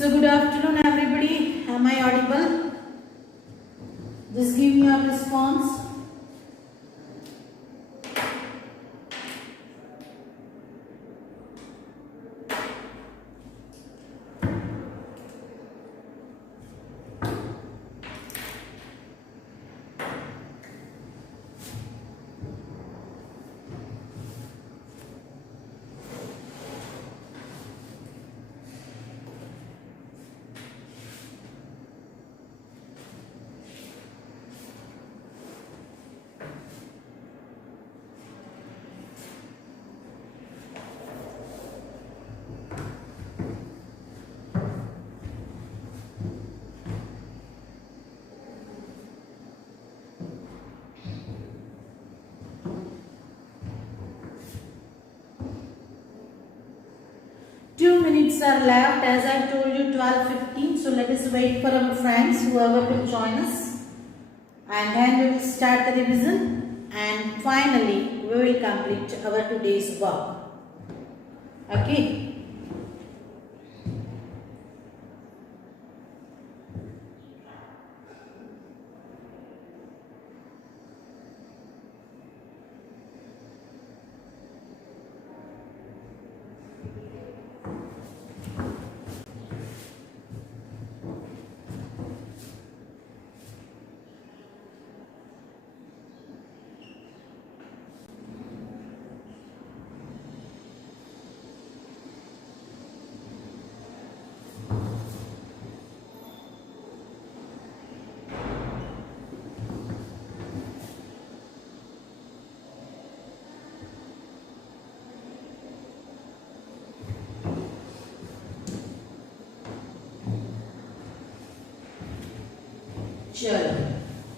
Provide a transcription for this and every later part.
So good afternoon everybody. Am I audible? Just give me your response. Minutes are left. As I told you, 12:15. So let us wait for our friends, whoever will join us, and then we will start the revision. And finally, we will complete our today's work. Okay.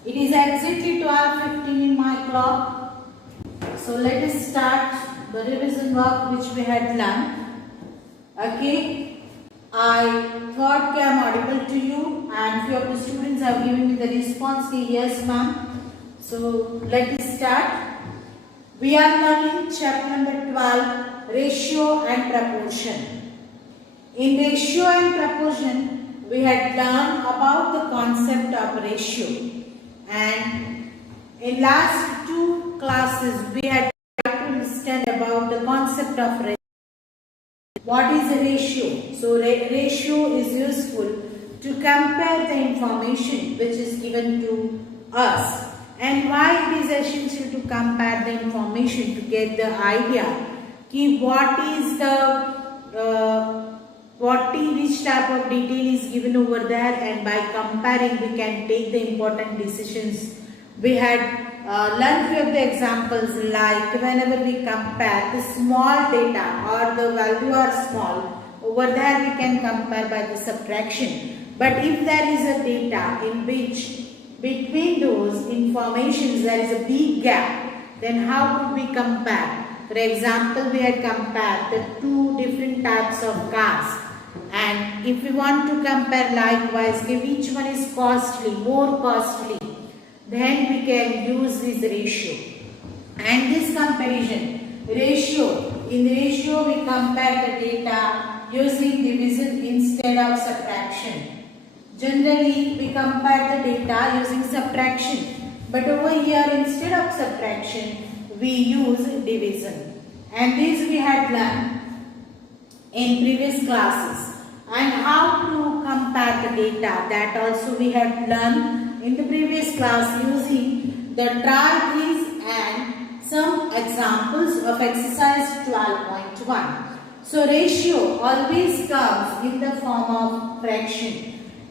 It is exactly 12:15 in my clock. So let us start the revision work which we had learned. Okay. I thought I am audible to you, and few of the students have given me the response. Yes, ma'am. So let us start. We are learning chapter number 12, ratio and proportion. In ratio and proportion, we had learned about the concept of ratio, and in last two classes we had tried to understand about the concept of ratio. What is a ratio? So ratio is useful to compare the information which is given to us, and why it is essential to compare the information to get the idea what is the which type of detail is given over there, and by comparing we can take the important decisions. We had learned few of the examples, like whenever we compare the small data or the value are small, over there we can compare by the subtraction. But if there is a data in which between those informations there is a big gap, then how could we compare? For example, we had compared the two different types of cars. And if we want to compare likewise, if each one is costly, more costly, then we can use this ratio. And this comparison, in the ratio we compare the data using division instead of subtraction. Generally, we compare the data using subtraction. But over here, instead of subtraction, we use division. And this we had learned in previous classes. And how to compare the data, that also we had learned in the previous class using the try quiz and some examples of exercise 12.1. So ratio always comes in the form of fraction,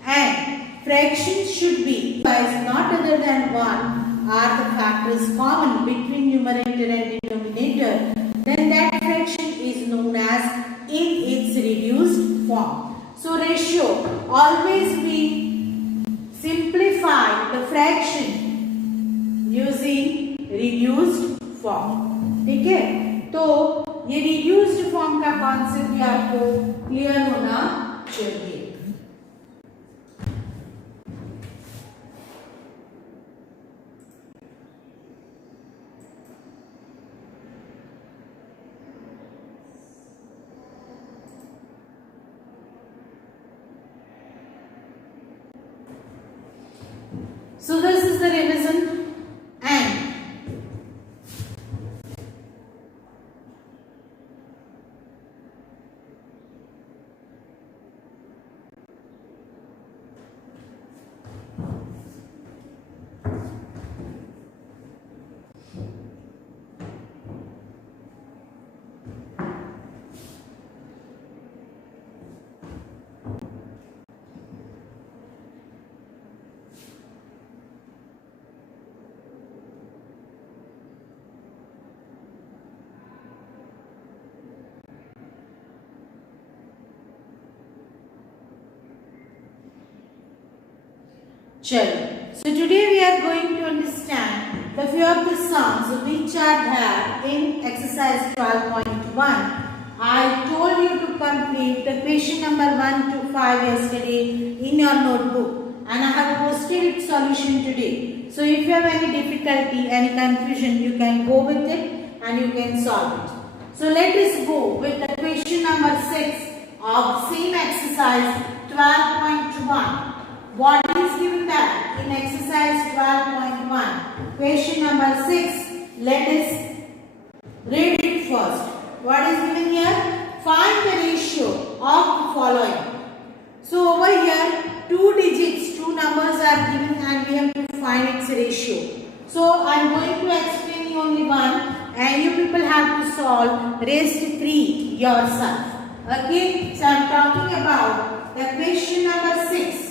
and fractions should be not other than 1 are the factors common between numerator and denominator, then that fraction is known as in its reduced form. So ratio, always we simplify the fraction using reduced form. ठीक है? तो ये reduced form का concept भी आपको clear होना चाहिए. So this is the revision and chalo. So today we are going to understand the few of the sums which are there in exercise 12.1. I told you to complete the question number 1 to 5 yesterday in your notebook and I have posted its solution today. So if you have any difficulty, any confusion, you can go with it and you can solve it. So let us go with the question number 6 of same exercise 12.1. What is given there in exercise 12.1? Question number 6. Let us read it first. What is given here? Find the ratio of the following. So over here, two digits, two numbers are given and we have to find its ratio. So I am going to explain you only one and you people have to solve raised to 3 yourself. Okay, so I am talking about the question number 6.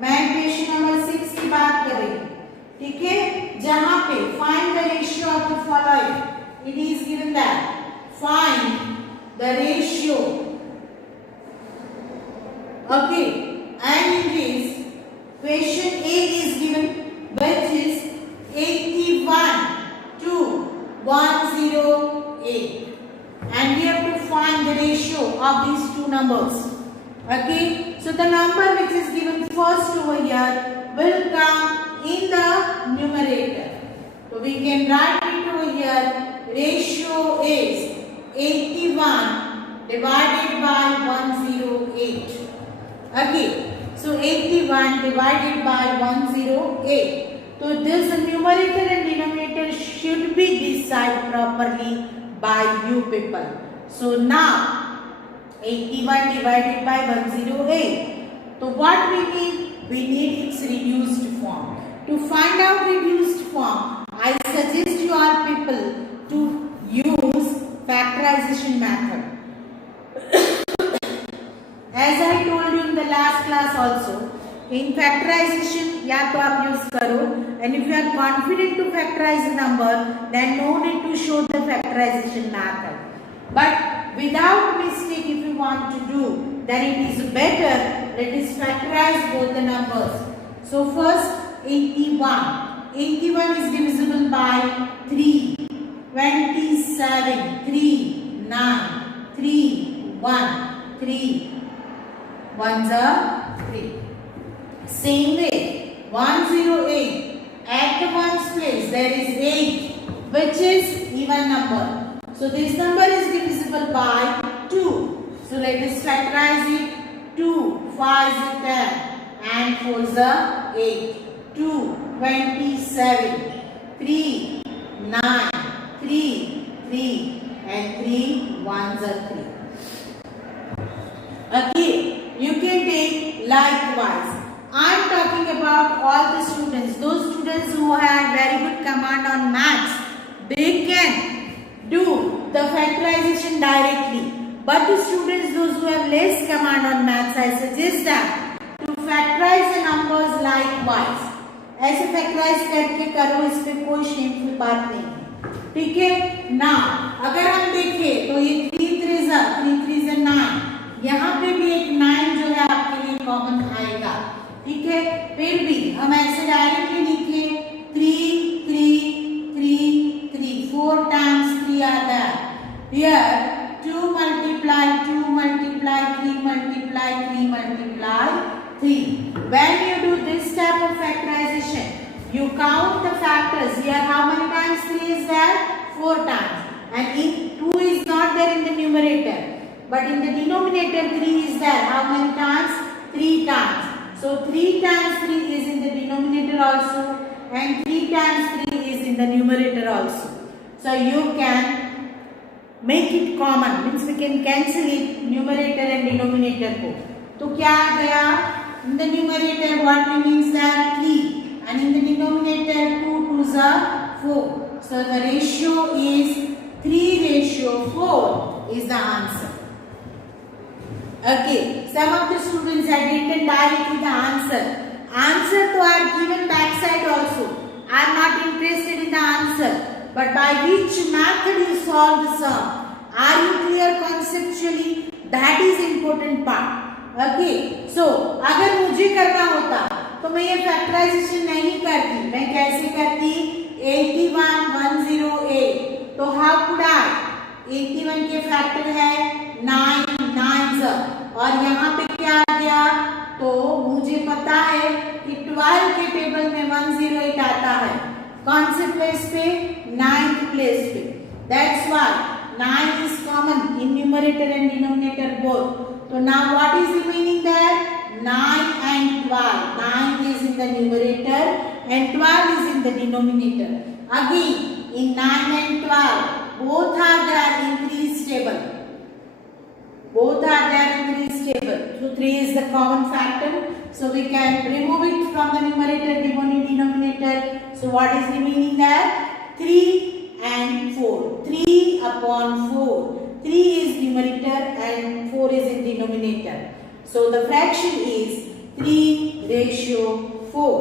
मैं question number 6 की बात करें, ठीक है, जहां पे find the ratio of the following, it is given that find the ratio, okay, and in this question A is given which is 81 to 108 and we have to find the ratio of these two numbers. Okay, so the number which is given first over here will come in the numerator. So we can write it over here. Ratio is 81 divided by 108. Okay, so 81 divided by 108. So this numerator and denominator should be decided properly by you people. So now 81 divided by 108. So what we need? We need its reduced form. To find out reduced form, I suggest you all people to use factorization method. As I told you in the last class also, in factorization या तो आप use करो, and if you are confident to factorize a number, then no need to show the factorization method. But without mistake, if you want to do, then it is better let us factorize both the numbers. So first 81. 81 is divisible by 3. 27. 3. 9. 3. 1. 3. 1s are 3. Same way 108. At the ones place there is 8, which is even number. So this number is divisible by 2. So let us factorize it. 2, 5 is 10 and 4 is 8. 2, 27, 3, 9, 3, 3 and 3, 1s are 3. Okay, you can take likewise. I am talking about all the students. Those students who have very good command on maths, they can do the factorization directly. But the students, those who have less command on maths, I suggest them to factorize the numbers likewise. ऐसे factorize करके करो, इस पे कोई shameful बात नहीं है, ठीक है ना। अगर हम देखें तो ये 3 3 3 9, यहाँ पे भी एक 9 जो है आपके लिए कॉमन आएगा, ठीक है। फिर भी हम ऐसे डायरेक्टली लिखे 3 3 3 3, 4 times 3 are there. Here 2 multiply 2 multiply 3 multiply 3 multiply 3. When you do this type of factorization, you count the factors. Here how many times 3 is there? 4 times. And if 2 is not there in the numerator, but in the denominator 3 is there. How many times? 3 times. So 3 times 3 is in the denominator also, and 3 times 3 is in the numerator also. So you can make it common, means we can cancel it numerator and denominator को. तो क्या आ गया? In the numerator what remains there? 3, and in the denominator 2 2s are 4. So the ratio is 3:4 is the answer. Okay, some of the students had written directly the answer. Answer to are given backside also. I am not interested in the answer, but by which method you solve the sum. Are you clear conceptually? That is important part. Okay, so अगर मुझे करना होता तो मैं ये factorisation नहीं करती. मैं कैसे करती? 81 108. तो हाउ कुड आई? 81 के फैक्टर है 9 9 और यहाँ पे क्या आ गया? तो मुझे पता है कि 12 के टेबल में 108 आता है. कौन से प्लेस पे? 9th प्लेस पे. That's why 9 is common in numerator and denominator both. So now what is remaining there? 9 and 12. 9 is in the numerator and 12 is in the denominator. Again, in 9 and 12, both are there in 3's table. Both are there in 3's table. So 3 is the common factor. So we can remove it from the numerator, denominator. So what is remaining there? 3 and 4. 3 upon 4. 3 is numerator and 4 is in denominator. So the fraction is 3:4.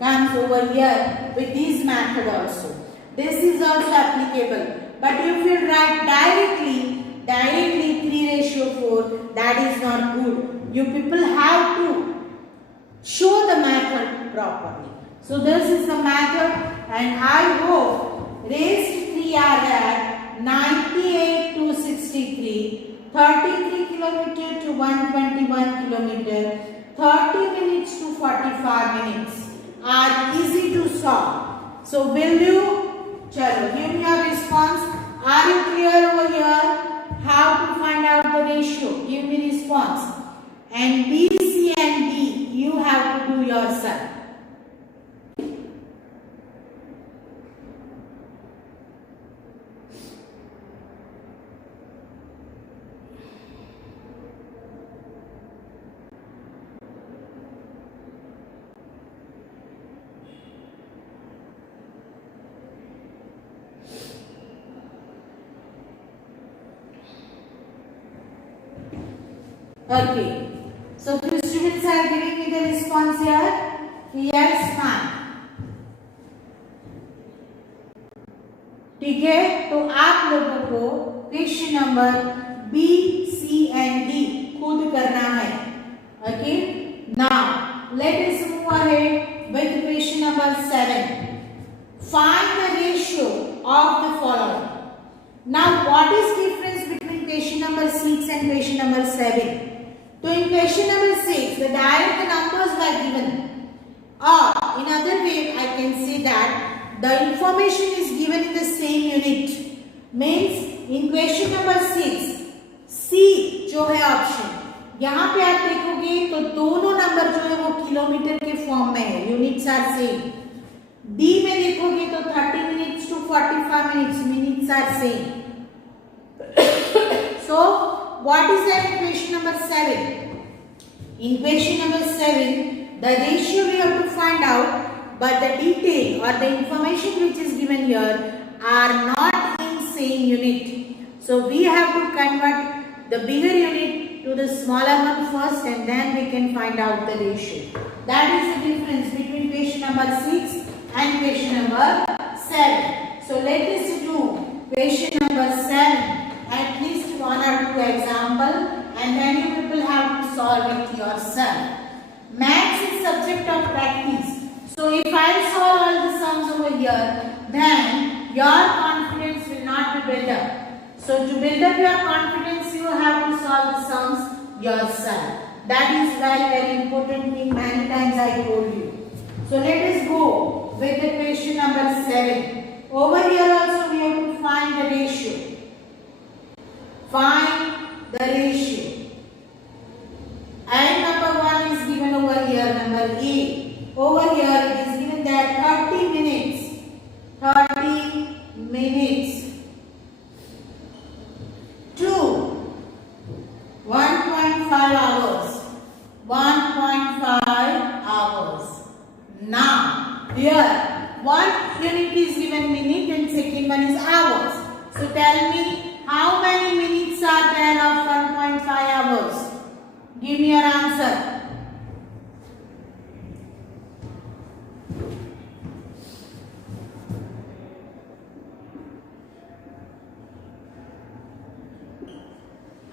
Comes over here with this method also. This is also applicable. But if you write directly 3:4, that is not good. You people have to show the method properly. So this is the method, and I hope raised 3 are there. 98 to 63, 33 kilometer to 121 kilometer, 30 minutes to 45 minutes are easy to solve. So will you? Chalo, give me your response. Are you clear over here? How to find out the ratio? Give me response. And B, C and D you have to do yourself. Okay, so few students are giving me the response here. Yes, ma'am. ठीक है, तो आप लोगों को question number B, C and D खुद करना है. Okay, now let us move ahead with question number 7. Find the ratio of the following. Now, what is difference between question number 6 and question number 7? So in question number 6, the direct numbers were given, or in other way I can say that the information is given in the same unit. Means in question number 6, C जो है option, यहाँ पे आप देखोगे तो दोनों number जो है वो किलोमीटर के फॉर्म में है, यूनिट्स आर सेम. डी में देखोगे तो 30 minutes to 45 minutes, minutes are same. So what is that in question number 7? In question number 7, the ratio we have to find out, but the detail or the information which is given here are not in same unit. So we have to convert the bigger unit to the smaller one first, and then we can find out the ratio. That is the difference between question number 6 and question number 7. So let us do question number 7. At least 1 or 2 example, and then you people have to solve it yourself. Maths is subject of practice. So if I solve all the sums over here, then your confidence will not be built up. So to build up your confidence, you have to solve the sums yourself. That is very important thing. Many times I told you. So let us go with the question number 7. Over here also we have to find the ratio. Find the ratio. And number 1 is given over here, number A. Over here Here, one unit is given minute and second one is hours. So tell me how many minutes are there of 1.5 hours? Give me your answer.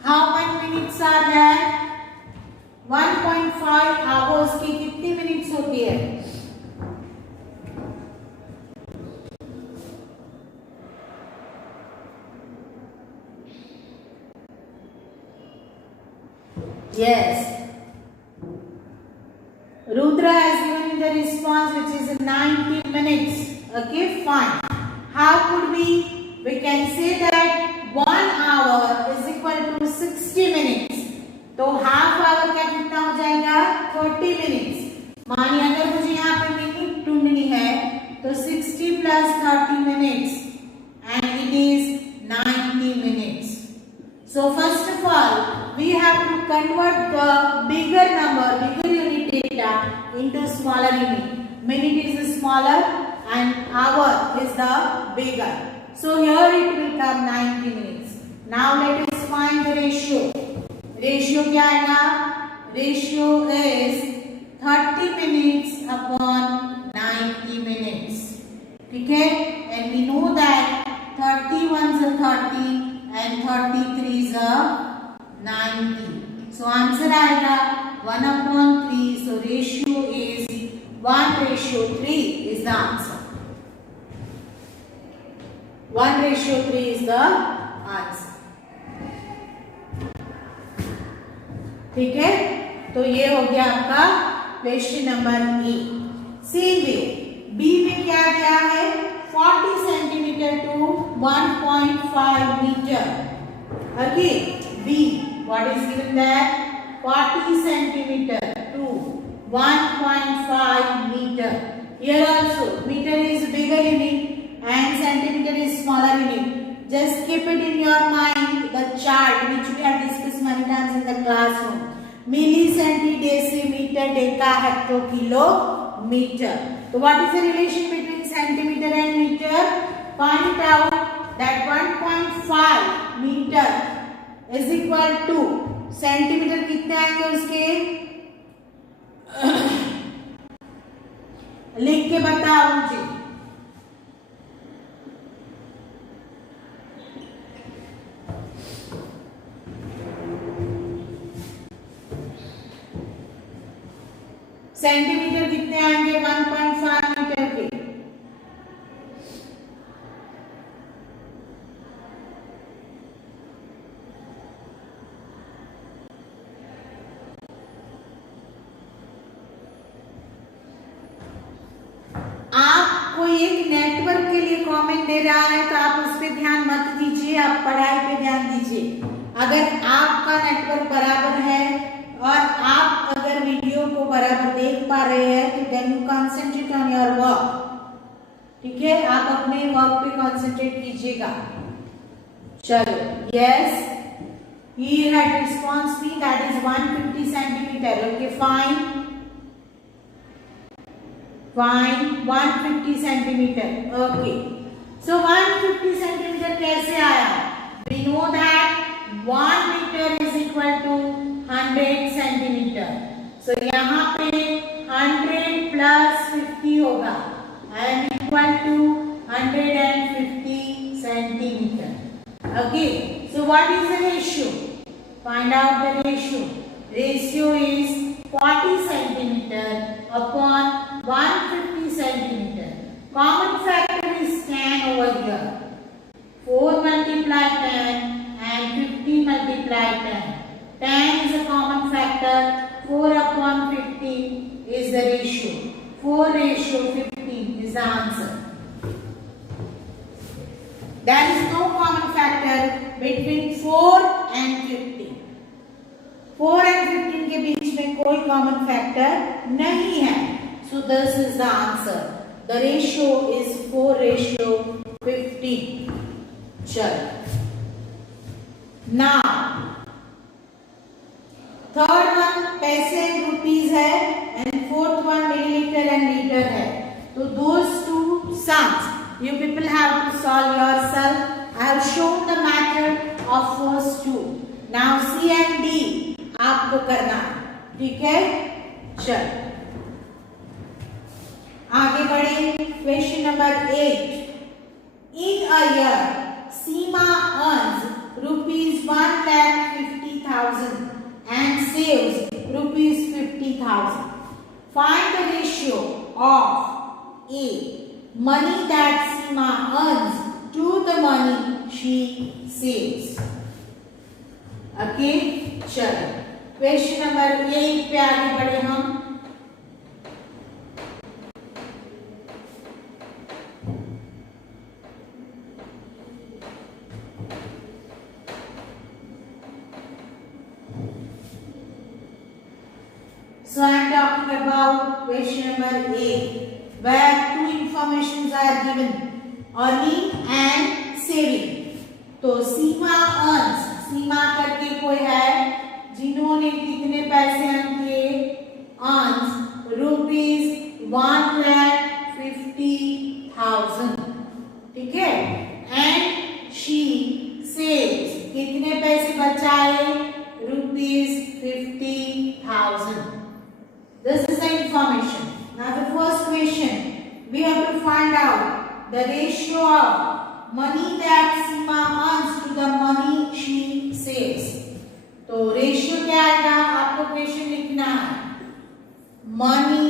How many minutes are there? 1.5 hours की कितनी minutes होती है? Yes. Rudra has given me the response which is 90 minutes. Okay, fine. How could we can say that 1 hour is equal to 60 minutes. तो half hour का कितना हो जाएगा? 30 minutes. मानिए अगर मुझे यहाँ पे मिनट ढूंढनी है तो 60 plus 30 minutes and it is 90 minutes. So first of all, we have to convert the bigger number, bigger unit data into smaller unit. Minute is smaller and hour is the bigger. So here it will come 90 minutes. Now let us find the ratio. Ratio क्या आएगा? Ratio is 30 minutes upon 90 minutes. ठीक है? And we know that 31 is 30 and 33 is 90. So answer आएगा 1 upon 3. So ratio is 1:3 is the answer. 1:3 is the answer. ठीक है, तो ये हो गया आपका question number A. Same way B में क्या दिया है? 40 centimetre to 1.5 metre. Okay, B what is given that? 40 centimetre to 1.5 metre. Here also meter is bigger unit and centimeter is smaller unit. Just keep it in your mind the chart which we have discussed many times in the classroom. Milli, centi, decimeter, deca, hecto, kilometer. So what is the relation between centimeter and meter? Find out that 1.5 meter is equal to centimeter. कितने आएंगे उसके? लिख के बताओ मुझे. Centimetre कितने आएंगे? 1.5 metre के. आपको एक नेटवर्क के लिए कमेंट दे रहा है तो आप उस पर ध्यान मत दीजिए, आप पढ़ाई पे ध्यान दीजिए. अगर आपका नेटवर्क बराबर है और आप अगर वीडियो को बराबर देख पा रहे हैं तो then you concentrate on your work. ठीक है, आप अपने वर्क पे कंसंट्रेट कीजिएगा. चलो, yes, he had response me that is 150 centimetre. Okay, fine, 150 centimetre. Okay, so 150 centimetre कैसे आया? We know that 1 metre is equal to 100 centimetre. So यहाँ पे 100 प्लस 50 होगा and equal to 150 centimetre. Okay, so what is the ratio? Find out the ratio. Ratio is 40 centimetre upon 150 centimetre. Common factor is 10 over here. 4 multiply 10 and 50 multiply 10. 10 is a common factor. 4 upon 15 is the ratio. 4:15 is the answer. There is no common factor between 4 and 15. 4 and 15 के बीच में कोई common factor नहीं है. So this is the answer. The ratio is 4:15. चलो. Now third one पैसे rupees है and fourth one millilitre and litre है. तो you people have to solve yourself. I have shown the method of first two. Now C and D आपको करना है, ठीक है? चल आगे बढ़े. Question number 8. In a year, Seema earns rupees 1,50,000 and saves rupees 50,000. Find the ratio of A. Money that Seema earns to the money she saves. Okay, चलो question number 8 पे आगे बढ़े हम. So I am talking about question number 8, where two informations are given, earning and saving. तो सीमा earns, सीमा करके कोई है जिन्होंने कितने पैसे अर्न किए, earns rupees 1,50,000, ठीक है, and she saves, कितने पैसे बचाए, rupees 50,000. This is the information. Now the first question, we have to find out the ratio of money that Seema earns to the money she saves. तो ratio क्या आएगा, आपको question लिखना है. Money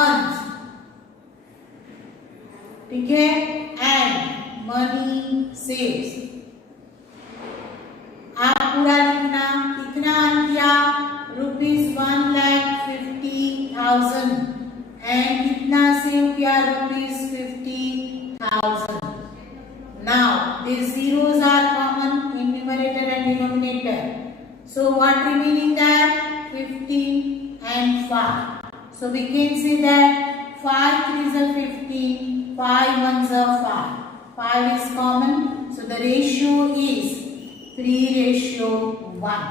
earns, ठीक है, एंड मनी सेव्स. आप पूरा लिखना, कितना अर्न किया, रुपीज 1,50,000 एंड कितना सेव किया, rupees 50,000. Now these zeros are common in numerator and denominator. So what remaining there, 50 and 5. So we can say that 5 3s are 50, 5 1s are 5. 5 is common. So the ratio is 3:1.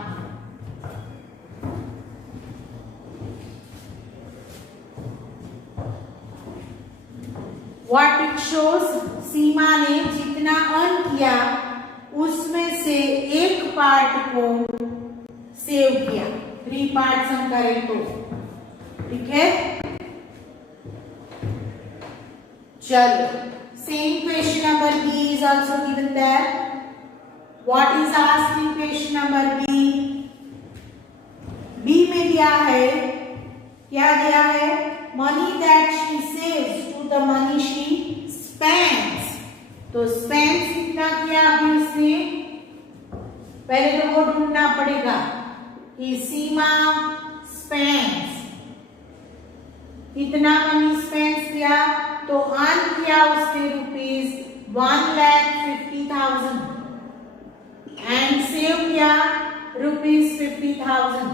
What it shows, सीमा ने जितना earn किया उसमें से एक part को save किया. 3 parts हम करें तो, ठीक है. चलो same question number B is also given there. What is asked in question number B? B में दिया है, क्या दिया है, money that she saves to the money she spends. तो spends कितना किया अभी उसने, पहले तो वो ढूंढना पड़ेगा कि सीमा spends कितना मनी spends किया. तो अर्न किया उसने रुपीज 1,50,000 एंड सेव किया rupees 50,000.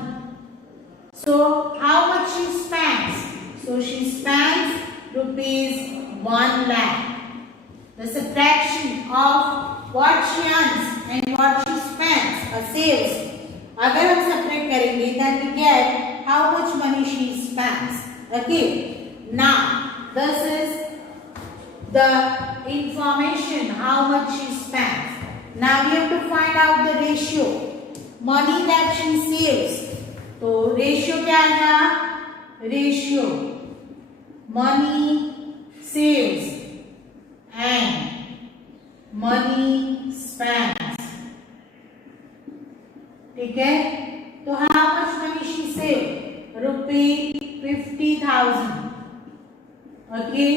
So how much she spends? So she spends rupees 1 lakh. The subtraction of what she earns and what she spends or saves, अगर हम separate करेंगे then we get how much money she spends. Okay. Now this is the information how much she spends. Now we have to find out the ratio. Money that she saves. तो ratio क्या आएगा, ratio money saves and money spends, ठीक है. तो how much money she save, ₹50,000, okay,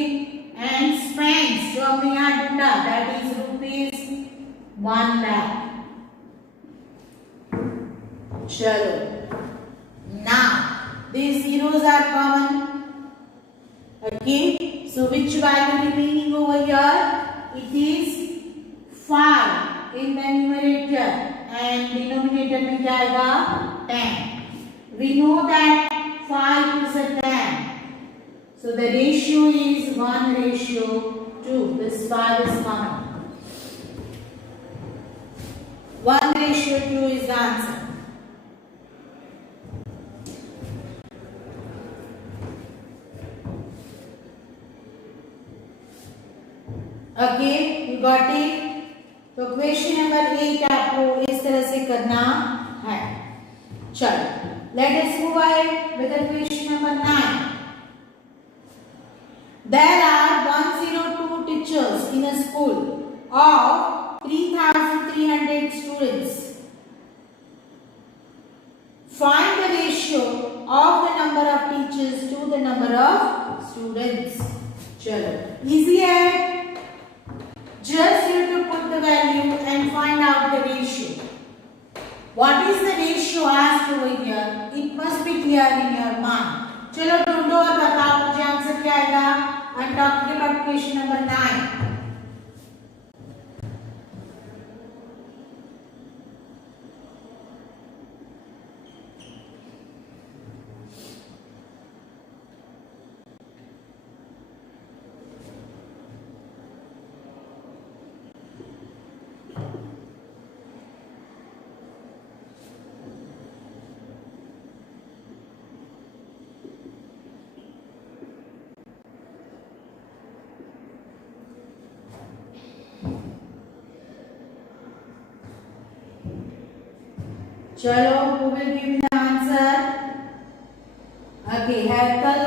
and spends जो हमने यहाँ ढूंढा दैट इज ₹1 lakh. चलो now these zeros are common. Okay, so which value remaining over here, it is 5 in the numerator and denominator में क्या आएगा, 10. We know that 5 is a 10, so the ratio is 1:2. This 5 is common. 1:2 is the answer. Okay, you got it. तो question number 8 आपको इस तरह से करना है। चलो, let us move ahead with the question number 9। There are 102 teachers in a school of 3,300 students. Find the ratio of the number of teachers to the number of students. चलो, easy है। Just you to put the value and find out the ratio. What is the ratio asked over here? It must be clear in your mind. चलो ढूंढो और बताओ मुझे answer क्या आएगा। I'm talking about question number 9. चलो, who will give me the answer? Okay, Hetal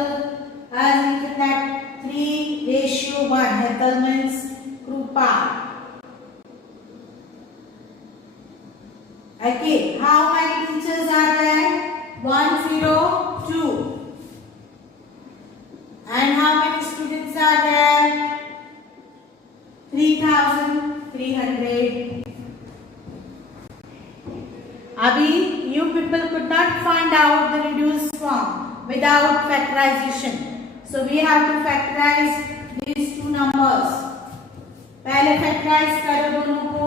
has written that 3:1. Hetal means Krupa. Okay, how many teachers are there? 102. And how many students are there? 3,300. Abhi, you people could not find out the reduced form without factorization. So we have to factorize these two numbers. पहले factorize करो दोनों को।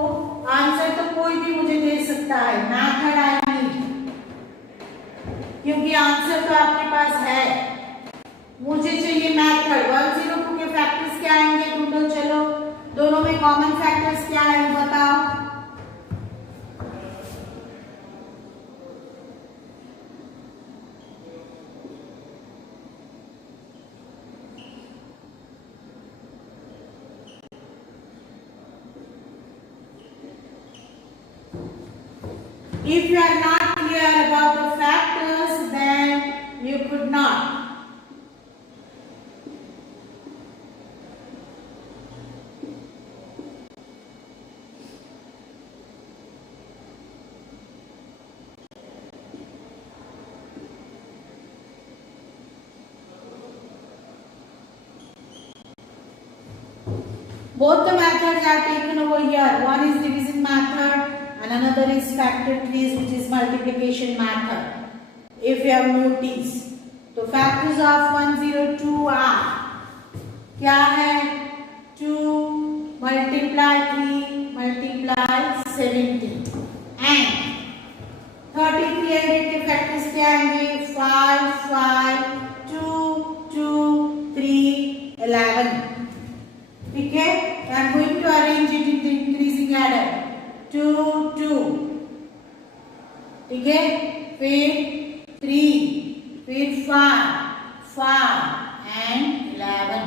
Answer तो कोई भी मुझे दे सकता है, मैथड आई नीड, क्योंकि आंसर तो आपके पास है। मुझे चाहिए मैथड। 102 के फैक्टर्स क्या आएंगे ढूंढो। चलो, दोनों में कॉमन फैक्टर्स क्या है बताओ। If you are not clear about the factors, then you could not. Both the methods are taken over here. One is division method and another is factor trees, which is multiplication method. If you have noticed, तो factors of 102 are क्या है? 2 multiply 3 multiply 70 and 3300 के factors क्या आएंगे? 5 5 2 2 3 11. ठीक है, I am going to arrange it in the increasing ladder. 2 2, ठीक है, फिर 3, फिर 5 5 and 11.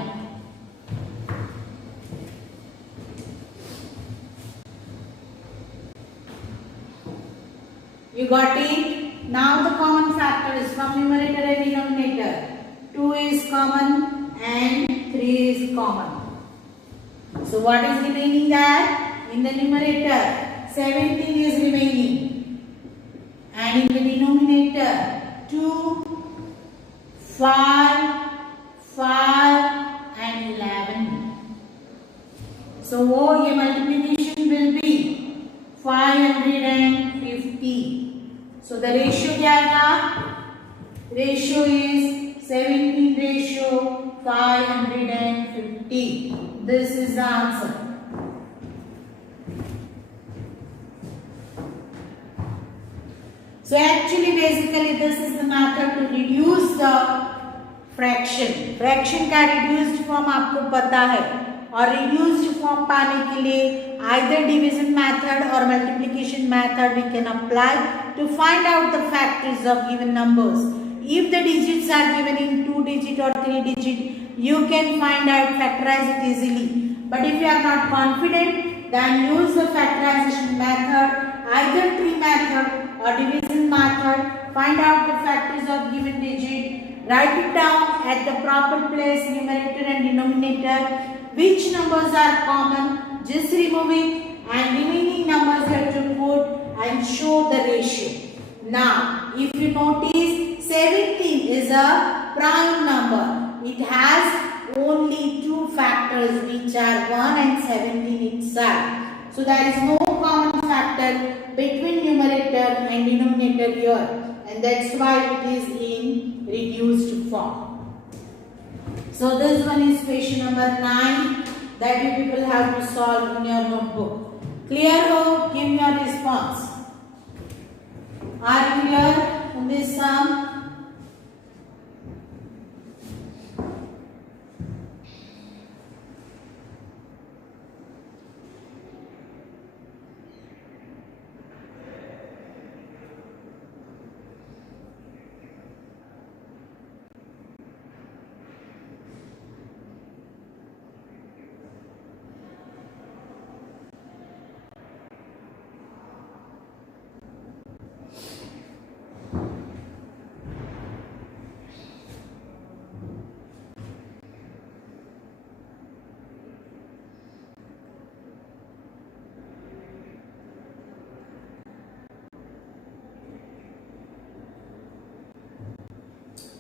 You got it? Now the common factors from numerator and denominator. 2 is common and 3 is common. So what is remaining there? In the numerator, 17 is remaining. And in the denominator, 2, 5, 5 and 11. So ये multiplication will be 550. So the ratio क्या आएगा? Ratio is 17 ratio 550. This is the answer. So actually basically this is the method to reduce the fraction. Fraction का reduced form आपको पता है और reduced form पाने के लिए either division method or multiplication method we can apply to find out the factors of given numbers. If the digits are given in 2 digit or 3 digit, you can find out, factorize it easily. But if you are not confident, then use the factorization method, either tree method or division method. Find out the factors of given digit. Write it down at the proper place, numerator and denominator. Which numbers are common? Just remove it, and remaining numbers you have to put and show the ratio. Now, if you notice, 17 is a prime number. It has only two factors, which are 1 and 17 itself. So there is no common factor between numerator and denominator here, and that's why it is in reduced form. So this one is question number 9 that you people have to solve in your notebook. Clear ho? Give me your response. Are you clear on this sum?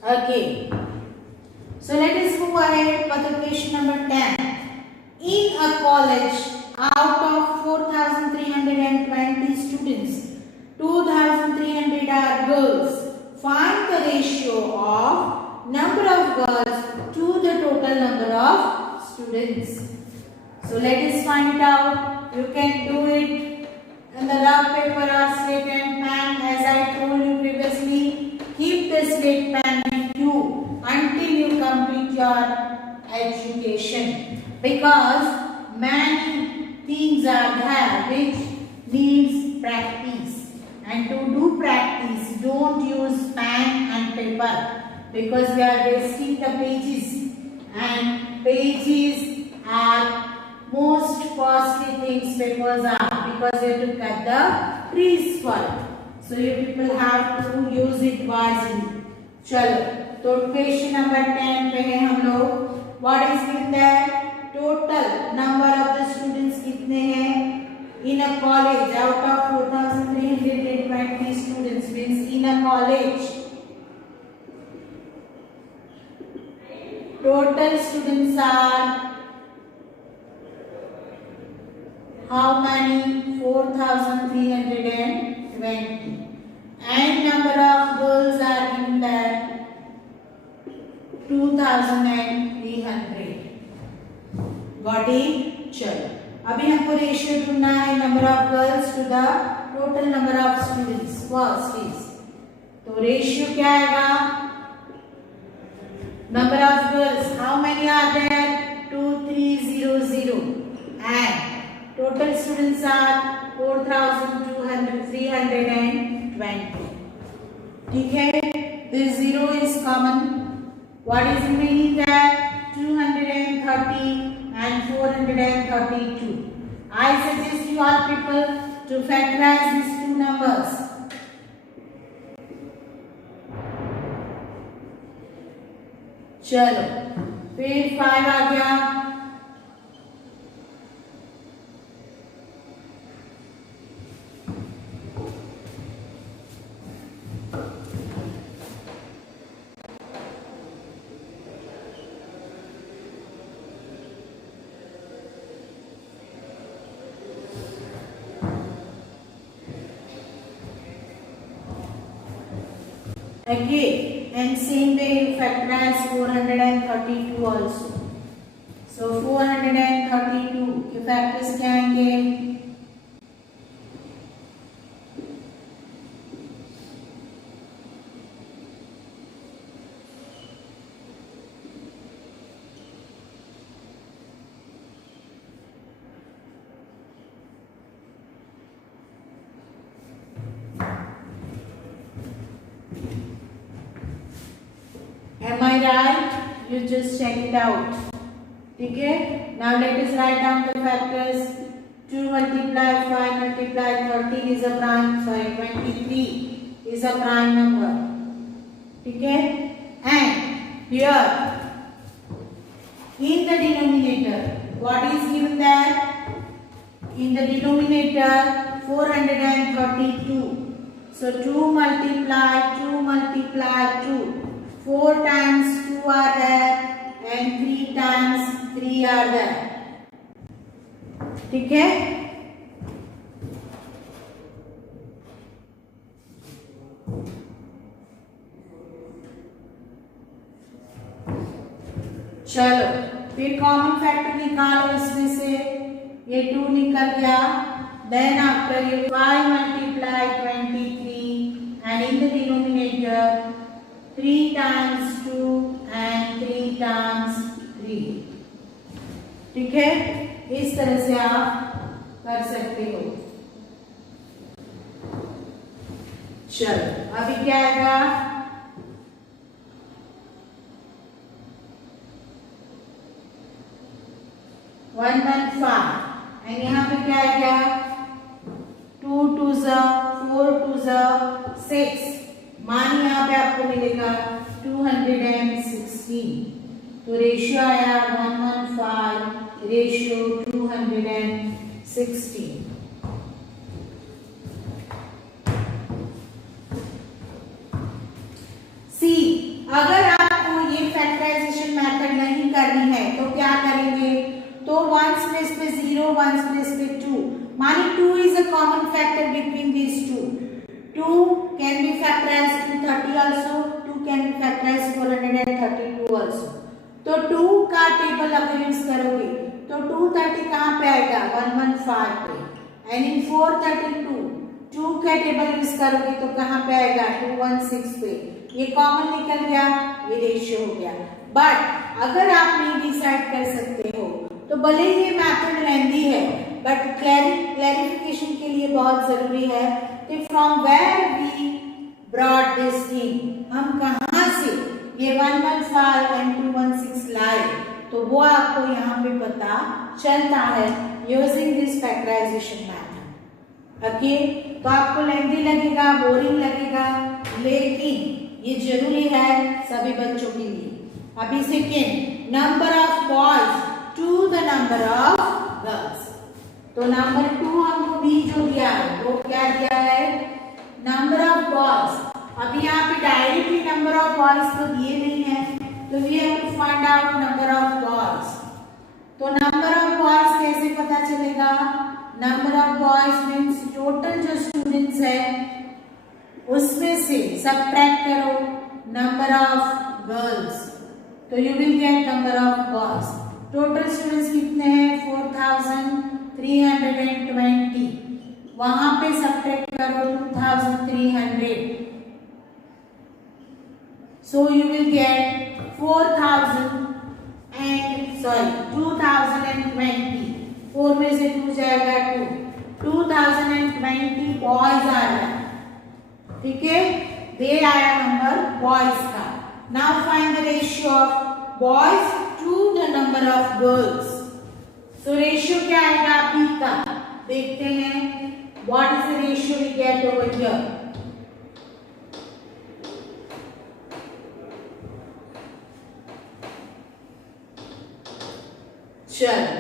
Okay. So let us move ahead for the question number 10. In a college, out of 4,320 students, 2,300 are girls. Find the ratio of number of girls to the total number of students. So let us find it out. You can do it in the rough paper or slate and pen. As I told you previously, keep the slate pen with you until you complete your education, because many things are there which needs practice, and to do practice don't use pen and paper, because we are wasting the pages, and pages are most costly things papers are, because you have to cut the trees for it. So you people have to use it wisely. चलो तो question number 10 पे है हम लोग. What is given that? Total number of the students कितने हैं in a college out of 4320 students means in a college total students are how many? 4320. And number of girls are given that 2300. Got it? चलो अभी हमको ratio ढूंढना है number of girls to the total number of students. First is तो ratio क्या आएगा? Number of girls how many are there? 2300 and total students are 4,320. ठीक है? This 0 is common. What is remaining there? 230 and 432. I suggest you all people to factorize these two numbers. चलो फिर 5 आ गया. Again, and same way you factorize 432 also. So 432 के factors क्या आएंगे? Am I right? You just check it out. ठीक है. Now let us write down the factors. 2 multiply 5 multiply 13 is a prime. Sorry, 23 is a prime number. ठीक है. And here in the denominator, what is given there? In the denominator 432. So 2 multiply 2. 4 times 2 are there and 3 times 3 are there. ठीक है. चलो फिर common factor निकालो इसमें से. ये 2 निकल गया. Then after you 5 multiply 23 and in the denominator 3 times 2 and 3 times 3. ठीक है. इस तरह से आप कर सकते हो. चलो अभी क्या आएगा? 115 एंड यहाँ पे क्या आएगा? 2 2 4 2 6. मान यहाँ पे आपको मिलेगा 216. तो रेशियो आया 115 रेशियो 216. सी अगर आपको ये फैक्टराइजेशन मेथड नहीं करनी है तो क्या करेंगे? तो 1's प्लेस पे 0 1's प्लेस पे 2. मानी 2 is a common factor between these two. 2 can be factorized to 30 also. 2 can be factorized to 432 also. तो 2 का टेबल अगर यूज करोगे तो 230 कहाँ पे आएगा? 115 पे. एंड इन 432 2 का टेबल यूज करोगे तो कहाँ पे आएगा? 216 पे. ये कॉमन निकल गया. ये रेशियो हो गया. बट अगर आप नहीं डिसाइड कर सकते हो तो भले ये मैथड लेंदी है बट क्लैरिफिकेशन के लिए बहुत जरूरी है कि from where we brought this thing, हम कहाँ से ये 115 एंड 216 लाए, तो वो आपको यहाँ पे पता चलता है using this factorisation method. Okay. तो आपको लेंदी लगेगा, बोरिंग लगेगा, लेकिन ये जरूरी है सभी बच्चों के लिए. अभी second, number of boys to the number of girls. तो नंबर 2 हमको बी जो दिया है वो क्या दिया है? Number of boys. अभी यहाँ पे डायरेक्टली नंबर ऑफ बॉयज तो दिए नहीं है, तो we have to find out number of boys. तो नंबर ऑफ बॉयज कैसे पता चलेगा? Number of boys means total जो स्टूडेंट्स है उसमें से सबट्रैक्ट करो नंबर ऑफ गर्ल्स, तो you will get number of boys. Total students कितने हैं? 4320. वहां पे सबट्रैक्ट करो 2300, so you will get 2020. 4 में से 2 जाएगा 2. 2020 बॉयज आ रहा है. ठीक है. दे आया नंबर बॉयज का. Now find the ratio of boys to the number of girls. तो रेशियो क्या आएगा बी का? देखते हैं. What is the ratio we get over here? चलो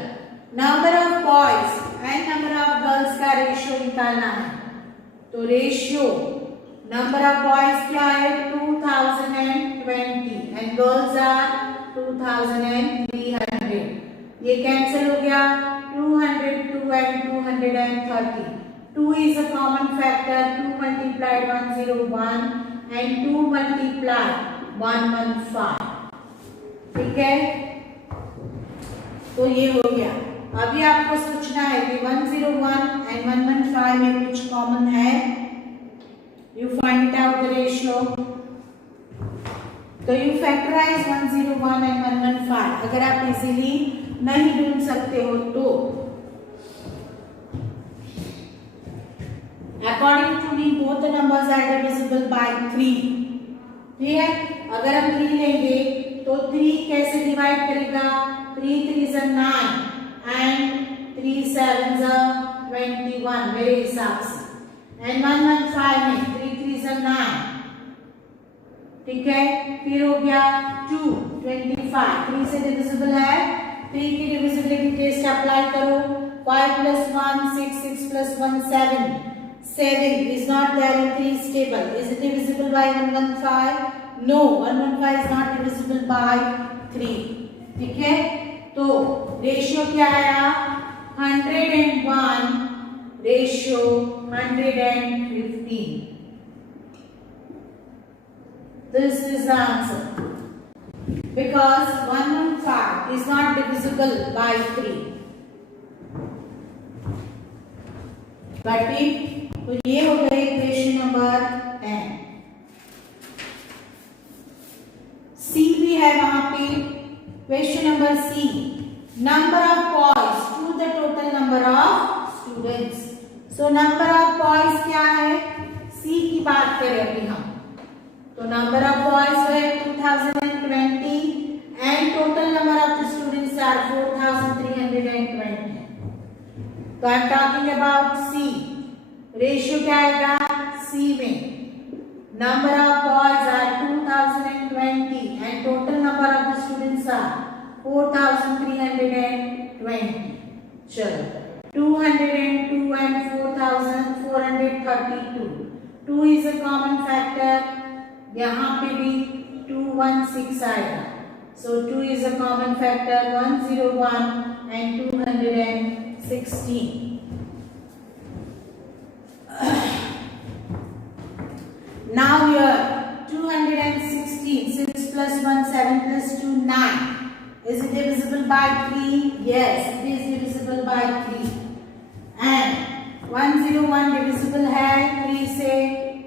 number of boys and number of girls का रेशियो निकालना है. तो रेशियो नंबर ऑफ बॉयज क्या है? 2020 एंड गर्ल्स आर 2300. ये कैंसिल हो गया. 202 and 230. 2 is a common factor. 2 multiplied 101 and 2 multiplied 115. ठीक है. तो ये हो गया. अभी आपको सोचना है कि 101 and 115 में कुछ कॉमन है. You find it out the ratio. तो you factorize 101 and 115. अगर आप इजीली नहीं ढूंढ सकते हो तो according to me both the numbers are divisible by 3. ठीक है. अगर हम 3 लेंगे तो 3 कैसे डिवाइड करेगा? 3 3 7s are 21 मेरे हिसाब से, and 115 में 3 3s are 9, ठीक है। फिर हो गया 2 25, 3 से डिविजिबल है, 3 की डिविजिबिलिटी टेस्ट अप्लाई करो, 5 plus 1 6, 6 plus 1 7, 7 is not there in 3's table. Is it divisible by 115? No, 115 is not divisible by 3, ठीक है। तो रेशियो क्या आया, 101 ratio 115, this is the answer, because 115 is not divisible by 3, but तो ये हो गई क्वेश्चन नंबर 10। सी भी है वहां पे, question number C, number of boys to the total number of students. So number of boys क्या है, सी की बात करें अभी हम, तो नंबर ऑफ बॉयज है 2020 and total number of the students are 4320। तो I am talking about C, ratio क्या आएगा सी में, number of boys are 2020 and total number of the students are 4320। चलो 202 and 4432, 2 is a common factor, यहाँ पे भी 216 आएगा, so 2 is a common factor, 101 and 216। Now here 216, 6 plus 1 7 plus 2 9, is it divisible by 3? Yes, it is divisible by 3, and 101 divisible है 3 से,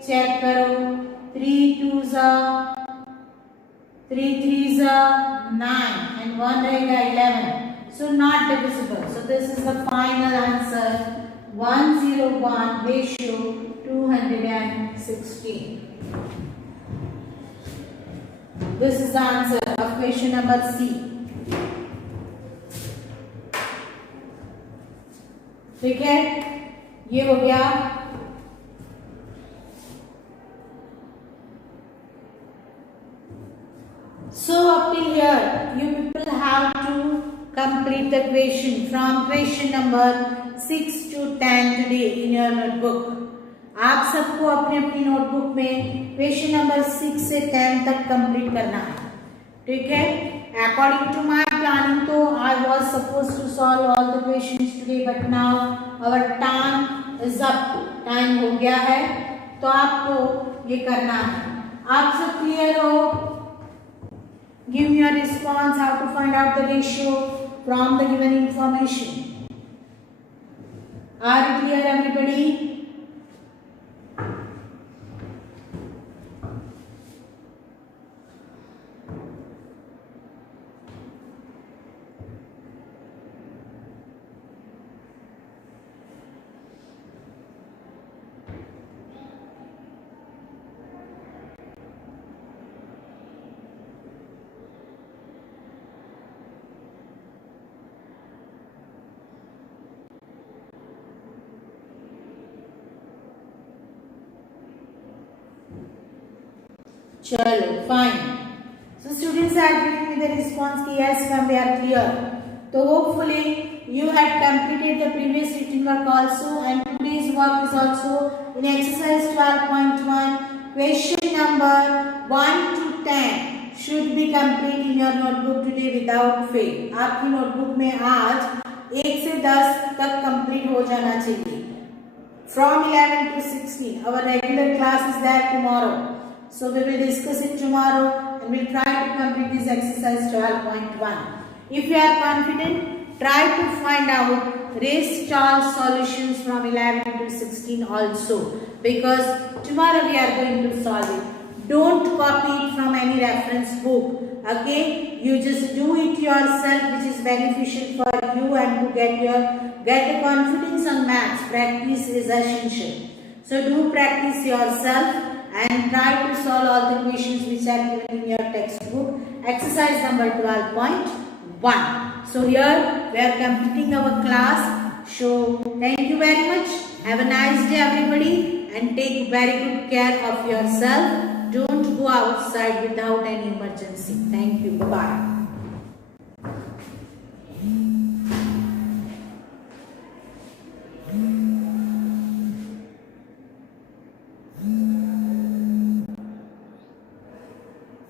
check करो, 3 2s are 3 3s are 9 and 1 रहेगा 11, so not divisible, so this is the final answer, 101 ratio 216। This is the answer of question number C, ठीक है, ये हो गया। So up till here you people have to complete the question from question number 6 to 10 today in your notebook। आप सबको अपनी अपनी notebook में क्वेश्चन नंबर 6 से 10 तक कंप्लीट करना है, ठीक है। अकॉर्डिंग टू माय प्लानिंग तो I was suppose to solve all the questions today, but now our time is up, time हो गया है, तो आपको ये करना है। आप सब क्लियर हो? Give your response how to find out the ratio from the given information. Are you clear everybody? चलो fine. So students are giving me the response कि yes ma'am we are clear. So hopefully you had completed the previous written work also, and today's work is also in exercise 12.1. Question number 1 to 10 should be complete in your notebook today without fail. आपकी notebook में आज 1 से 10 तक complete हो जाना चाहिए। From 11 to 16 our regular class is there tomorrow. So we will discuss it tomorrow and we'll try to complete this exercise 12.1. If you are confident, try to find out raised Charles solutions from 11 to 16 also, because tomorrow we are going to solve it. Don't copy it from any reference book. Okay, you just do it yourself, which is beneficial for you and to get the confidence on maths. Practice is essential. So do practice yourself and try to solve all the questions which are given in your textbook. Exercise number 12.1. So here we are completing our class. So thank you very much. Have a nice day everybody and take very good care of yourself. Don't go outside without any emergency. Thank you. Bye-bye.